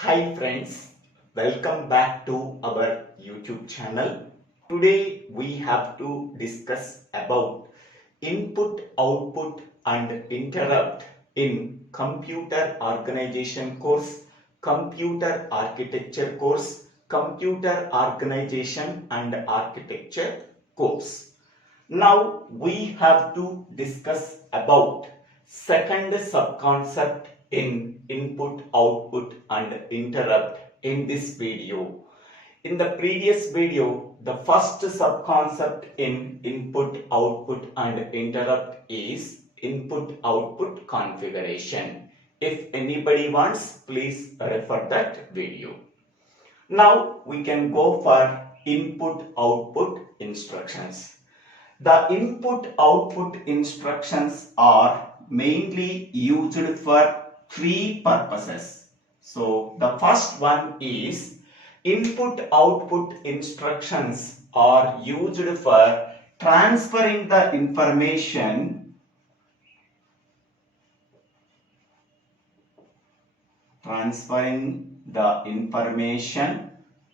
Hi friends, welcome back to our YouTube channel. Today we have to discuss about input, output and interrupt in computer organization course, computer architecture course, computer organization and architecture course. Now we have to discuss about second subconcept in input, output and interrupt in this video. In the previous video, the first subconcept in input, output and interrupt is input, output configuration. If anybody wants, please refer that video. Now we can go for input, output instructions. The input-output instructions are mainly used for three purposes. So, the first one is input-output instructions are used for transferring the information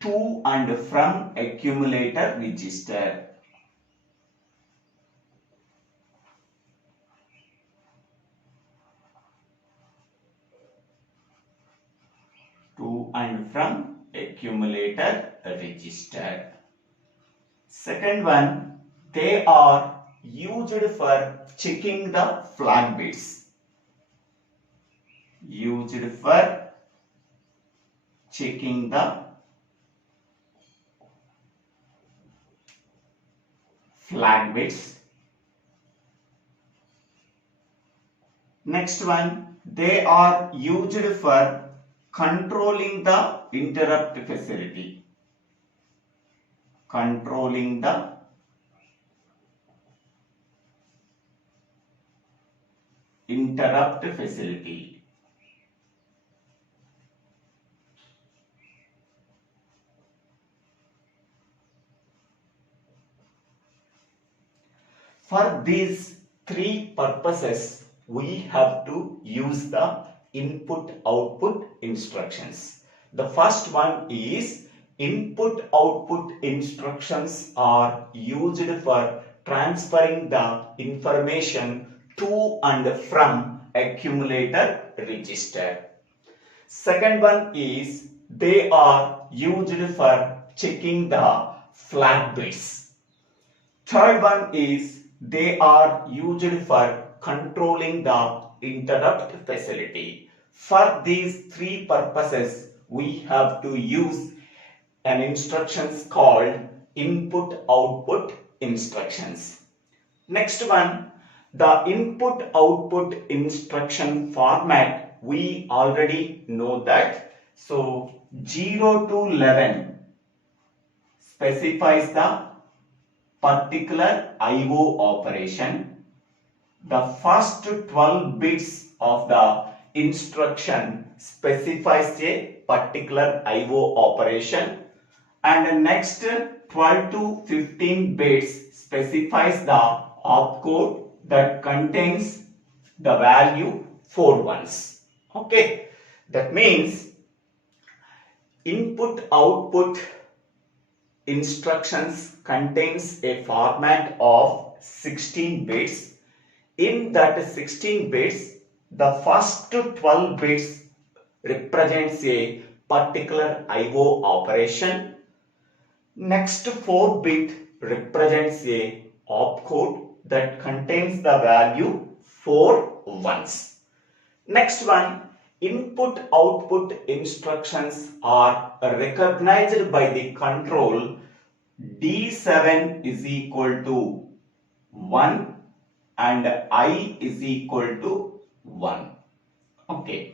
to and from accumulator register. To and from accumulator register. Second one, they are used for checking the flag bits. Used for checking the flag bits. Next one, they are used for controlling the interrupt facility. Controlling the interrupt facility. For these three purposes, we have to use the input-output instructions. The first one is input-output instructions are used for transferring the information to and from accumulator register. Second one is they are used for checking the flag bits. Third one is they are used for controlling the interrupt facility. For these three purposes, we have to use an instructions called input-output instructions. Next one, the input-output instruction format, we already know that. So, 0 to 11 specifies the particular I/O operation. The first 12 bits of the instruction specifies a particular I/O operation, and the next 12 to 15 bits specifies the opcode that contains the value 4 ones. Okay, that means input-output instructions contains a format of 16 bits. In that 16 bits, the first 12 bits represents a particular I/O operation. Next 4 bit represents a opcode that contains the value 4 ones. Next one, input-output instructions are recognized by the control D7 is equal to 1 and I is equal to 1. Okay.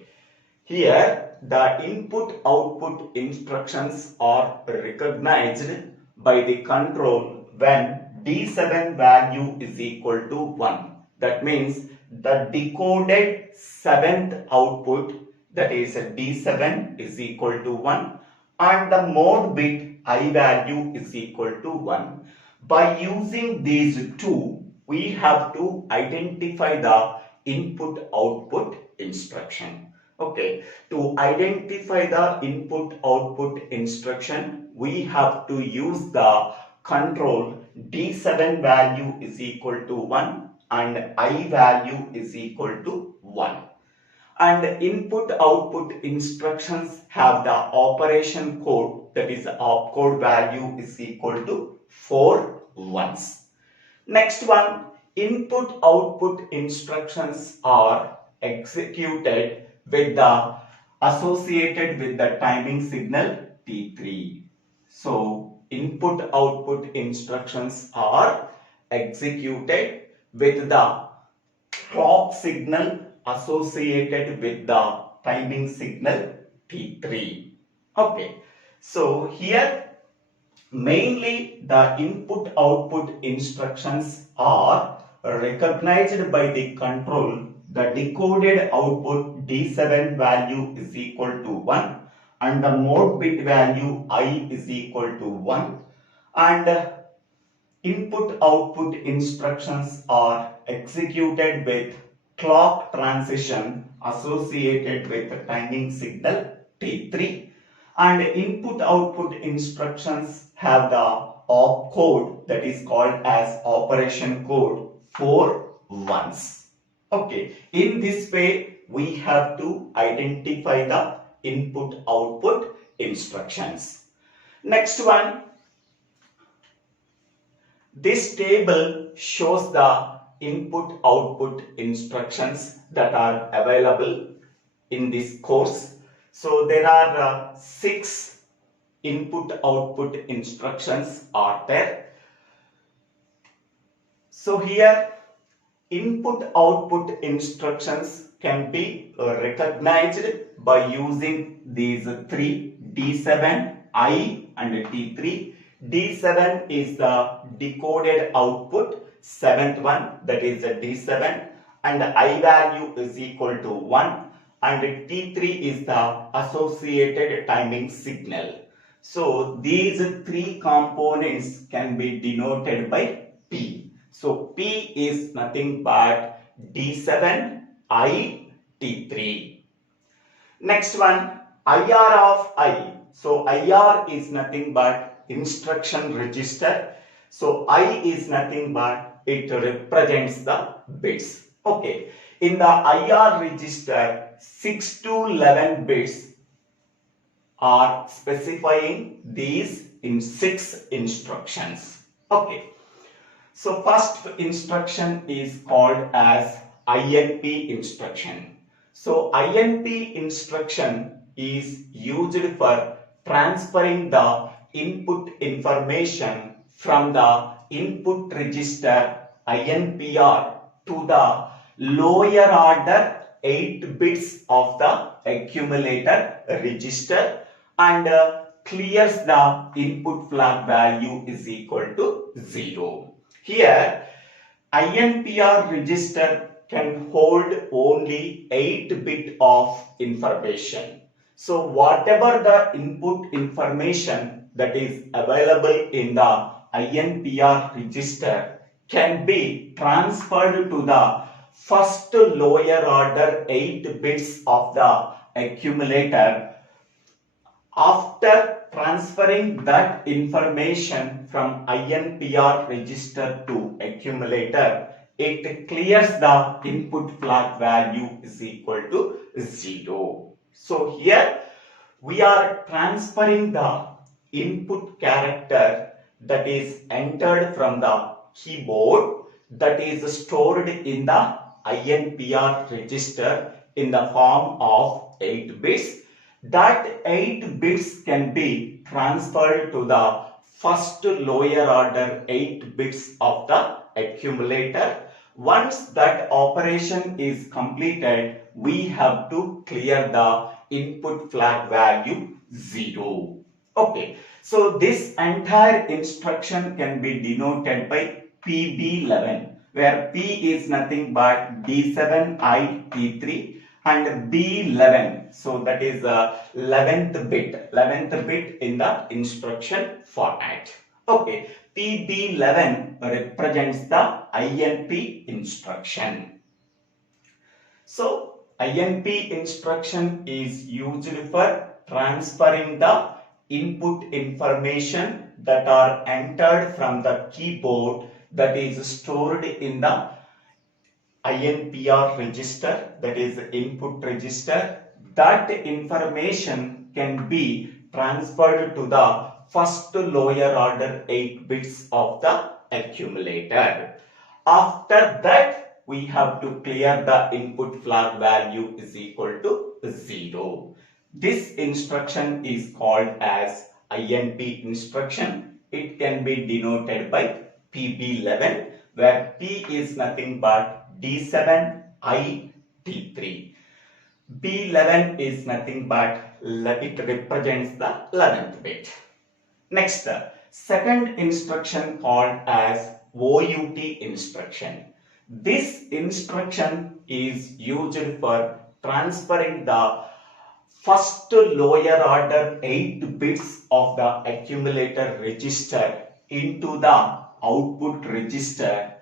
Here the input-output instructions are recognized by the control when D7 value is equal to 1. That means the decoded 7th output, that is D7 is equal to 1, and the mode bit I value is equal to 1. By using these two, we have to identify the input-output instruction. Okay, to identify the input output instruction, we have to use the control D7 value is equal to 1 and I value is equal to 1. And input output instructions have the operation code, that is the opcode value is equal to 4 ones. Next one, input output instructions are executed with the associated with the timing signal T3. So input output instructions are executed with the clock signal associated with the timing signal T3. Okay, so here mainly the input output instructions are recognized by the control. The decoded output D7 value is equal to 1 and the mode bit value I is equal to 1, and input output instructions are executed with clock transition associated with the timing signal T3, and input output instructions have the opcode that is called as operation code 4 ones. Okay, in this way we have to identify the input output instructions. Next one, this table shows the input output instructions that are available in this course. So there are 6 input output instructions are there. So here input output instructions can be recognized by using these 3, D7, I and T3. D7 is the decoded output, 7th one, that is the D7, and I value is equal to 1, and T3 is the associated timing signal. So these 3 components can be denoted by P. So P is nothing but D7, I, T3. Next one, IR of I. So IR is nothing but instruction register. So I is nothing but it represents the bits. Okay, in the IR register 6 to 11 bits are specifying these in 6 instructions. Okay, so first instruction is called as INP instruction. So INP instruction is used for transferring the input information from the input register INPR to the lower order 8 bits of the accumulator register and clears the input flag value is equal to 0. Here INPR register can hold only 8 bit of information. So whatever the input information that is available in the INPR register can be transferred to the first lower order 8 bits of the accumulator. After transferring that information from INPR register to accumulator, it clears the input flag value is equal to 0. So here we are transferring the input character that is entered from the keyboard that is stored in the INPR register in the form of 8 bits. That 8 bits can be transferred to the first lower order 8 bits of the accumulator. Once that operation is completed, we have to clear the input flag value 0. Okay, so this entire instruction can be denoted by PB11, where P is nothing but D7I T3 and B11. So that is the 11th bit in the instruction format. Okay, PB11 represents the INP instruction. So INP instruction is used for transferring the input information that are entered from the keyboard that is stored in the INPR register, that is input register. That information can be transferred to the first lower order 8 bits of the accumulator. After that, we have to clear the input flag value is equal to 0. This instruction is called as INP instruction. It can be denoted by PB11, where P is nothing but D7, I, D3. B11 is nothing but it represents the 11th bit. Next, second instruction called as OUT instruction. This instruction is used for transferring the first lower order 8 bits of the accumulator register into the output register.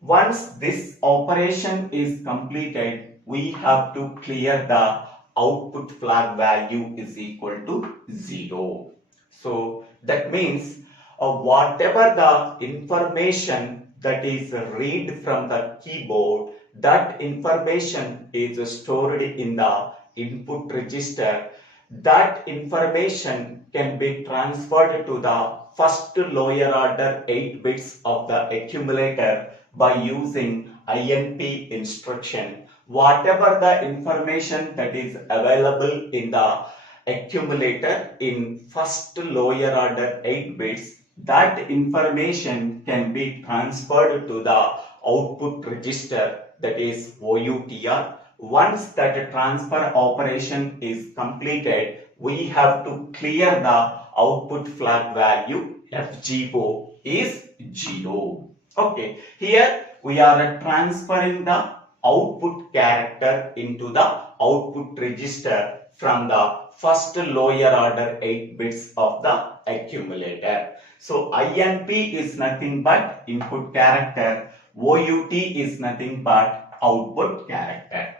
Once this operation is completed, we have to clear the output flag value is equal to 0. So that means whatever the information that is read from the keyboard, that information is stored in the input register. That information can be transferred to the first lower order 8 bits of the accumulator by using INP instruction. Whatever the information that is available in the accumulator in first lower order 8 bits, that information can be transferred to the output register, that is OUTR. Once that transfer operation is completed, we have to clear the output flag value FGO is 0. Okay, here we are transferring the output character into the output register from the first lower order 8 bits of the accumulator. So INP is nothing but input character, OUT is nothing but output character.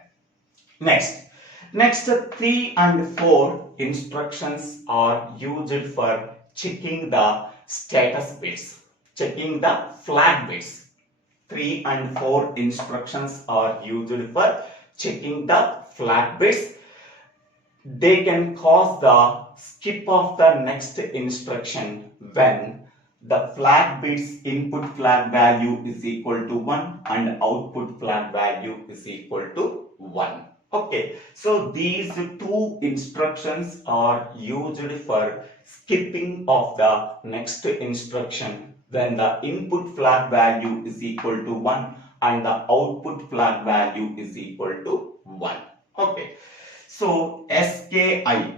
Next 3 and 4 instructions are used for checking the status bits, checking the flag bits. 3 and 4 instructions are used for checking the flag bits. They can cause the skip of the next instruction when the flag bits input flag value is equal to 1 and output flag value is equal to 1. Okay, so these two instructions are used for skipping of the next instruction when the input flag value is equal to 1 and the output flag value is equal to 1. Okay, so SKI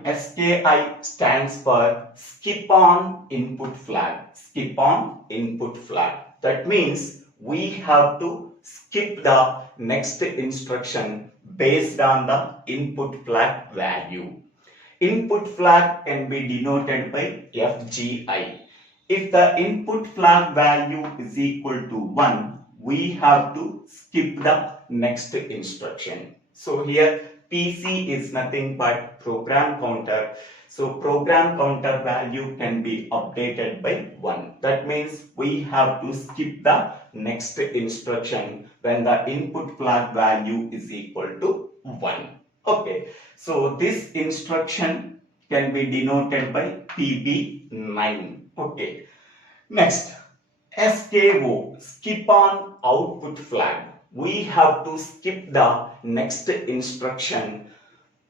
stands for skip on input flag, skip on input flag. That means we have to skip the next instruction based on the input flag value. Input flag can be denoted by FGI. If the input flag value is equal to 1, we have to skip the next instruction. So here PC is nothing but program counter. So program counter value can be updated by 1. That means we have to skip the next instruction when the input flag value is equal to 1. Okay, so this instruction can be denoted by PB9. Okay, next SKO, skip on output flag. We have to skip the next instruction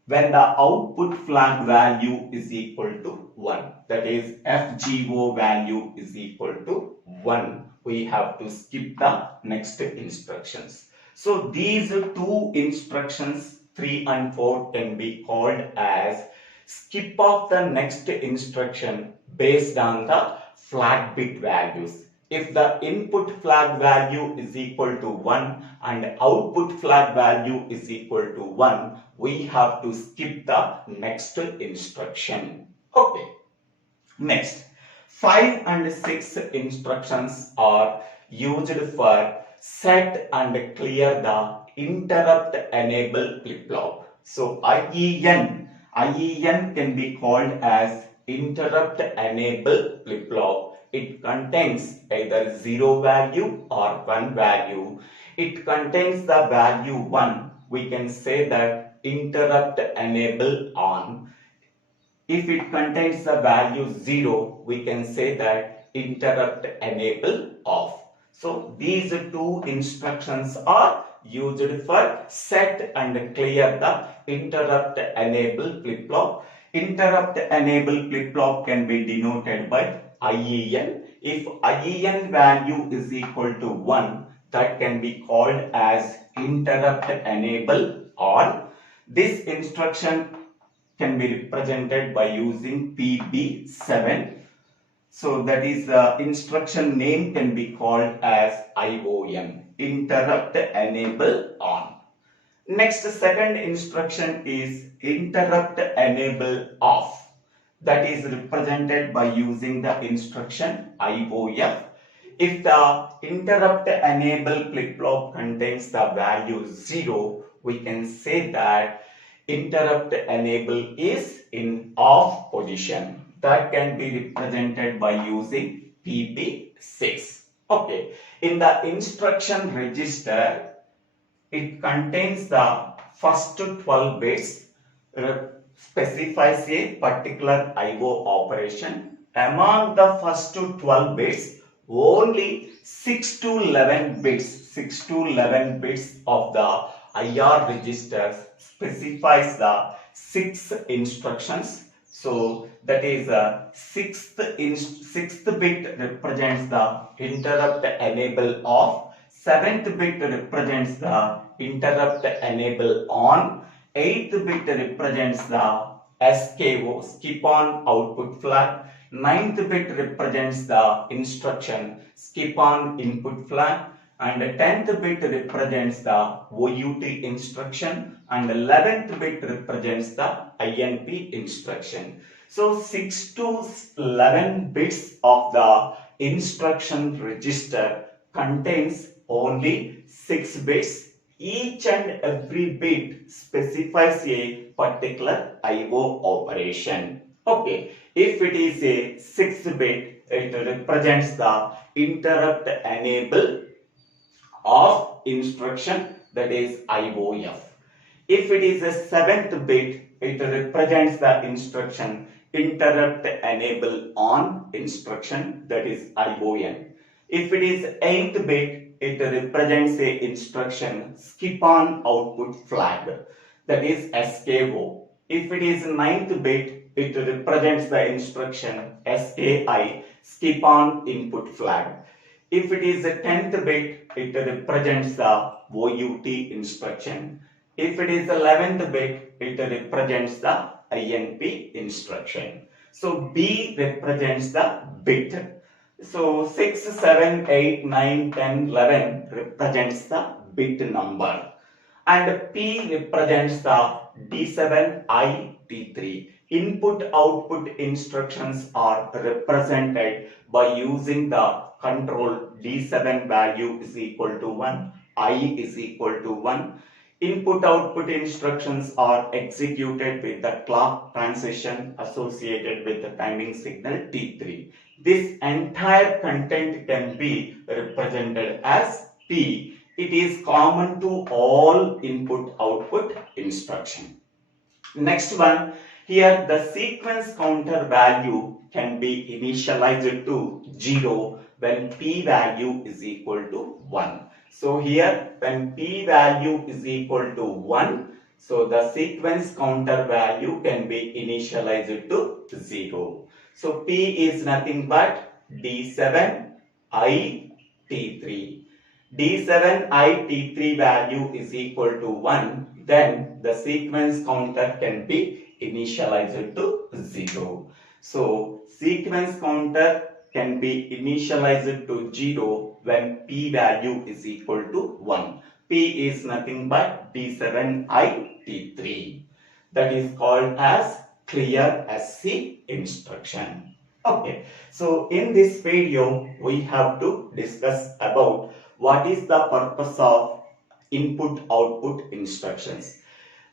when the output flag value is equal to 1. That is FGO value is equal to 1. We have to skip the next instructions. So these two instructions 3 and 4 can be called as skip of the next instruction based on the flag bit values. If the input flag value is equal to 1 and output flag value is equal to 1, we have to skip the next instruction. Okay. Next, 5 and 6 instructions are used for set and clear the interrupt enable flip-flop. So IEN can be called as interrupt enable flip-flop. It contains either 0 value or 1 value. It contains the value 1. We can say that interrupt enable on. If it contains the value 0, we can say that interrupt enable off. So these two instructions are used for set and clear the interrupt enable flip-flop. Interrupt enable flip-flop can be denoted by IEN. If IEN value is equal to 1, that can be called as interrupt enable on. This instruction can be represented by using PB7. So that is the instruction name can be called as ION, interrupt enable on. Next, second instruction is interrupt enable off. That is represented by using the instruction IOF. If the interrupt enable flip-flop contains the value 0, we can say that interrupt enable is in off position. That can be represented by using PB6. Okay. In the instruction register, it contains the first 12 bits, specifies a particular IO operation. Among the first 12 bits, only 6 to 11 bits of the IR registers specifies the 6 instructions. So that is sixth bit represents the interrupt enable off, 7th bit represents the interrupt enable on, 8th bit represents the SKO, skip on output flag, 9th bit represents the instruction skip on input flag, and 10th bit represents the OUT instruction, and 11th bit represents the INP instruction. So 6 to 11 bits of the instruction register contains only 6 bits. Each and every bit specifies a particular IO operation. Okay, if it is a 6 bit, it represents the interrupt enable of instruction, that is IOF. If it is a 7th bit, it represents the instruction interrupt enable on instruction, that is ION. If it is 8th bit, it represents a instruction skip on output flag, that is SKO. If it is 9th bit, it represents the instruction SKI, skip on input flag. If it is a 10th bit, it represents the OUT instruction. If it is 11th bit, it represents the INP instruction. So B represents the bit. So 6, 7, 8, 9, 10, 11 represents the bit number. And P represents the D7, I, T3. Input-output instructions are represented by using the control D7 value is equal to 1, I is equal to 1. Input-output instructions are executed with the clock transition associated with the timing signal T3. This entire content can be represented as P. It is common to all input-output instruction. Next one, here the sequence counter value can be initialized to 0 when P value is equal to 1. So here when P value is equal to 1, so the sequence counter value can be initialized to 0. So P is nothing but D7 I T3. D7 I T3 value is equal to 1, then the sequence counter can be initialized to 0. So sequence counter can be initialized to 0 when P value is equal to 1. P is nothing but D7 I T3. That is called as clear SC instruction. Okay, so in this video we have to discuss about what is the purpose of input-output instructions.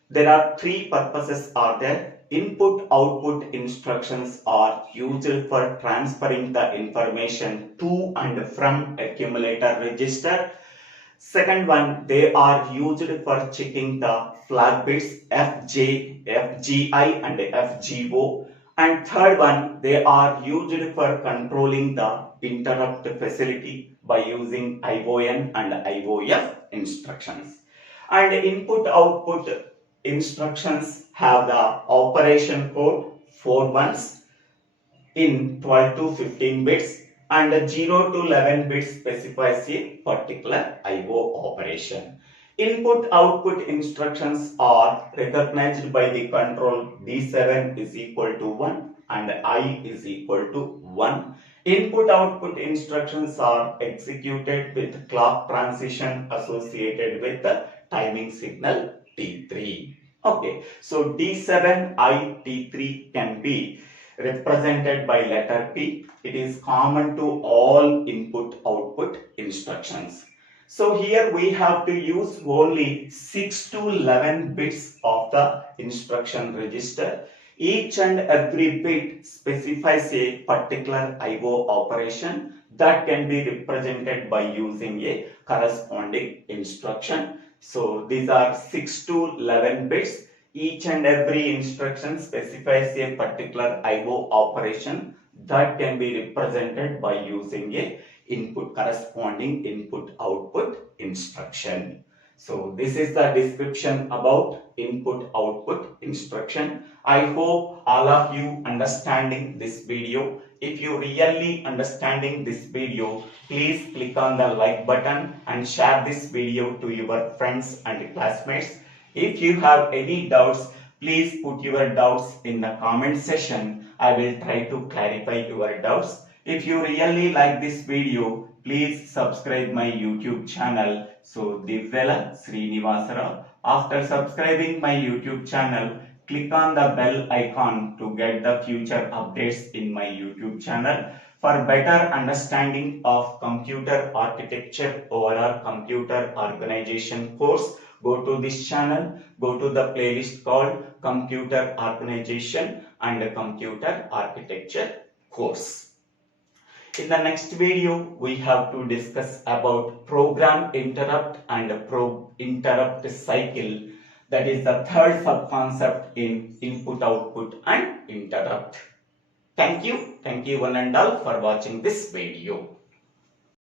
There are three purposes are there. Input-output instructions are used for transferring the information to and from accumulator register. Second one, they are used for checking the flag bits FJ, FGI and FGO. And third one, they are used for controlling the interrupt facility by using ION and IOF instructions. And input-output instructions have the operation code 4 ones in 12 to 15 bits, and 0 to 11 bits specifies a particular IO operation. Input-output instructions are recognized by the control D7 is equal to 1 and I is equal to 1. Input-output instructions are executed with clock transition associated with the timing signal T3. Okay, so D7 I T3 can be represented by letter P. It is common to all input-output instructions. So here we have to use only 6 to 11 bits of the instruction register. Each and every bit specifies a particular IO operation that can be represented by using a corresponding instruction. So these are 6 to 11 bits. Each and every instruction specifies a particular IO operation that can be represented by using a corresponding input-output instruction. So this is the description about input-output instruction. I hope all of you understanding this video. If you really understanding this video, please click on the like button and share this video to your friends and classmates. If you have any doubts, please put your doubts in the comment section. I will try to clarify your doubts. If you really like this video, please subscribe my YouTube channel. So DIVVELA SRINIVASA. After subscribing my YouTube channel, click on the bell icon to get the future updates in my YouTube channel. For better understanding of computer architecture or computer organization course, go to this channel, go to the playlist called Computer Organization and Computer Architecture course. In the next video, we have to discuss about program interrupt and interrupt cycle. That is the third sub-concept in input, output and interrupt. Thank you one and all for watching this video.